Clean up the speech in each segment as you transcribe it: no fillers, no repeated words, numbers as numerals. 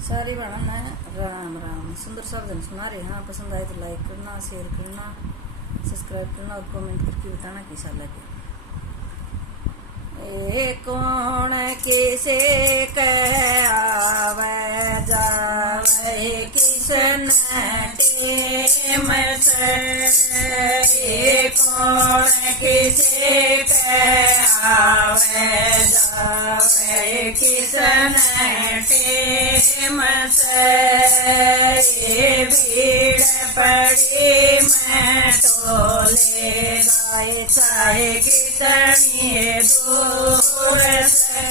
सारी बनाना है। राम राम। सुंदर शब्द सुना रहे। हाँ, पसंद आए तो लाइक करना, शेयर करना, सब्सक्राइब करना और कमेंट करके बताना कैसा लगे। कौन किसे कह आवे जावे किसन टेम से। कौन किसे कह आवे जावे किसन टेम से। भीड़ पड़ी मैं टोले गाए चाहे कितनी दूर से।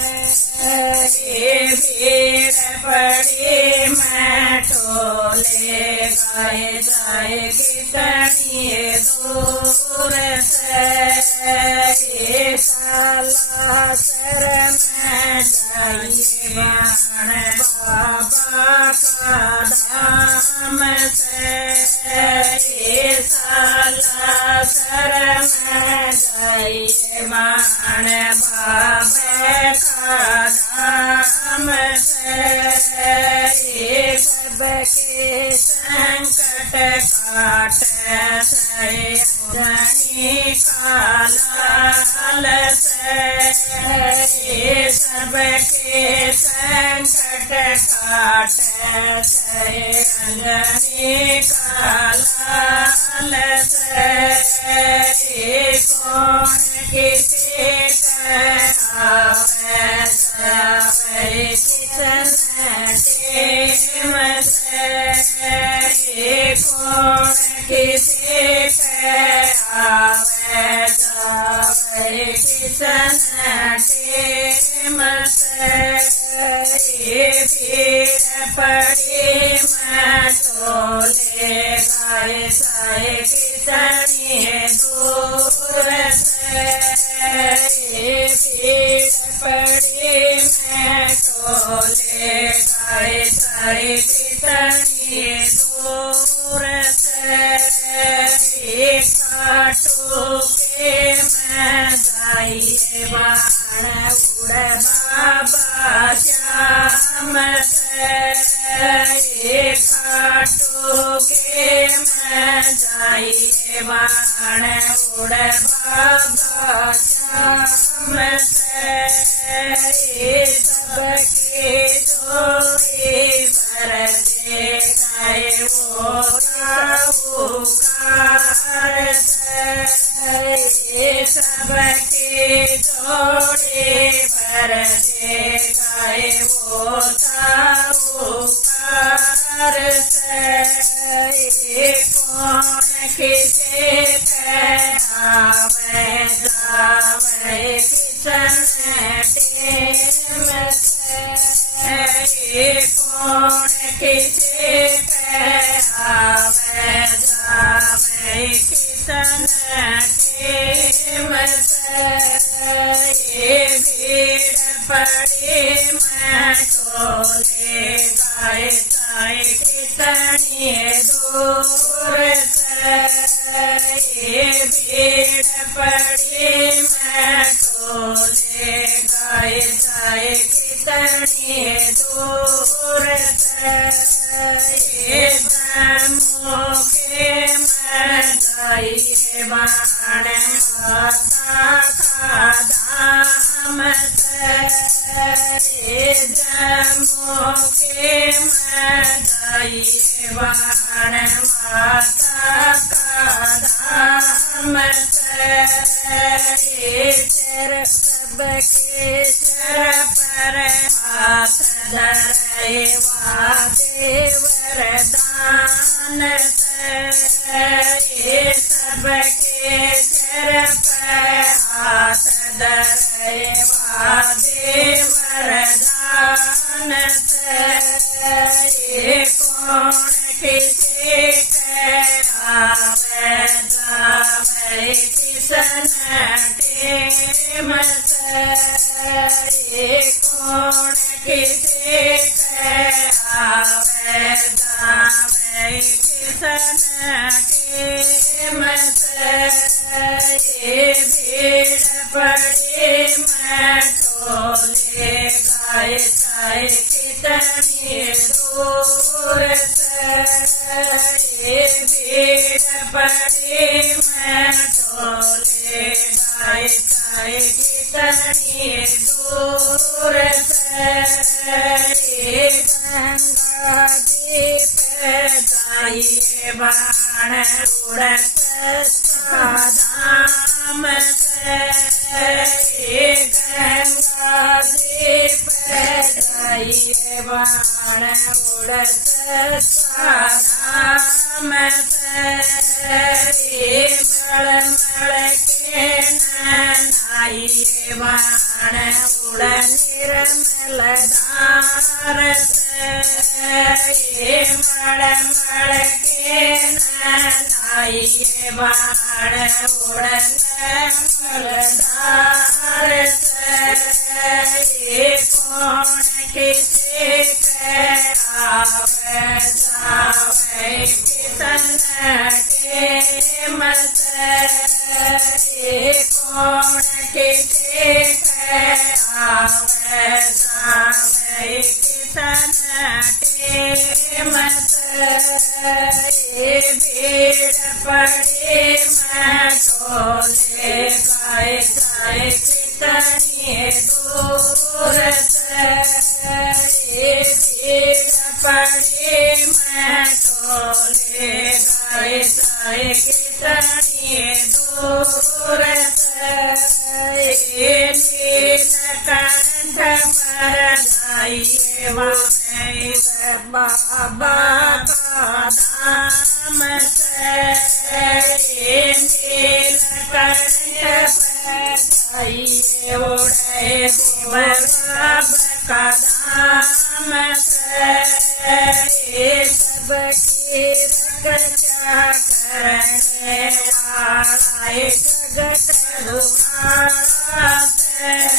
भीड़ पड़ी मैं टोले गाए चाहे कितनी दूर से। साला सर में जाइए बाण बाबा का धाम से। साला सर में जाइए बाण बाबा का धाम से। सबके संकट काट से जनी कालाल से। सबके संकट काट से जनी कालाल से। कौन किसी आवे जावे किसन टेम से। कौन किसी आवे जावे किसन टेम से। भीड़ पड़ी मैं टोले गाए साए कितनी दूर से। भीड़ पड़ी मैं टोले गाए साए कितनी दूर से। खाटू के मैं जाइए बाण उड़ बाबा श्याम से। खाटू के मैं जाइए बाण उड़ बाबा श्याम से। सबके जोड़ी बरते गए वो पुकार से। सबके जोड़ी बरते गए वो पुकार से। कौन किसे आवे जावे किसन टेम से। कौन किसे आवे जावे किसन टेम से। भीड़ पड़ी मैं टोले गाए चाहे कितनी दूर से। भीड़ पड़ी मैं टोले गाए चाहे कितनी दूर से। जम्मू के मैं जाइए बाण माता का धाम से। जम्मू के मैं जाइए बाण माता का धाम से। सबके सर पर हाथ धरे वादे वरदान से। सबके सर पर हाथ धरे वादे वरदान से। कौन किसी आवे जावे किसन टेम से। कौन किसी आवे जावे किसन टेम से। भीड़ पड़ी मैं टोले गाए चाहे कितनी दूर से भीड़ पड़ी मैं टोले गाय गाय कितनी दूर से गंगा जी पे जाइए बाण उड़त धाम से गंगा जी पे जाइए बाण उड़त धाम से मल के नाइए बाण उड़ निर्मल धार से मल के नाइए बाण उड़ निर्मल धार से कौन किसी के आवे जावे किसन के मत कौन किसी के आवे जावे किसन के मत भीड़ पड़ी मैं टोले गाय गाय कितनी दूर से भीड़ पड़ी मैं टोले गाय गाय कितनी दूर से नीलकंठ मर जाइए बाबा का धाम से नीलकंठ जाइए उड़े बाबा का धाम से सबकी रक्षा करने वाला जगत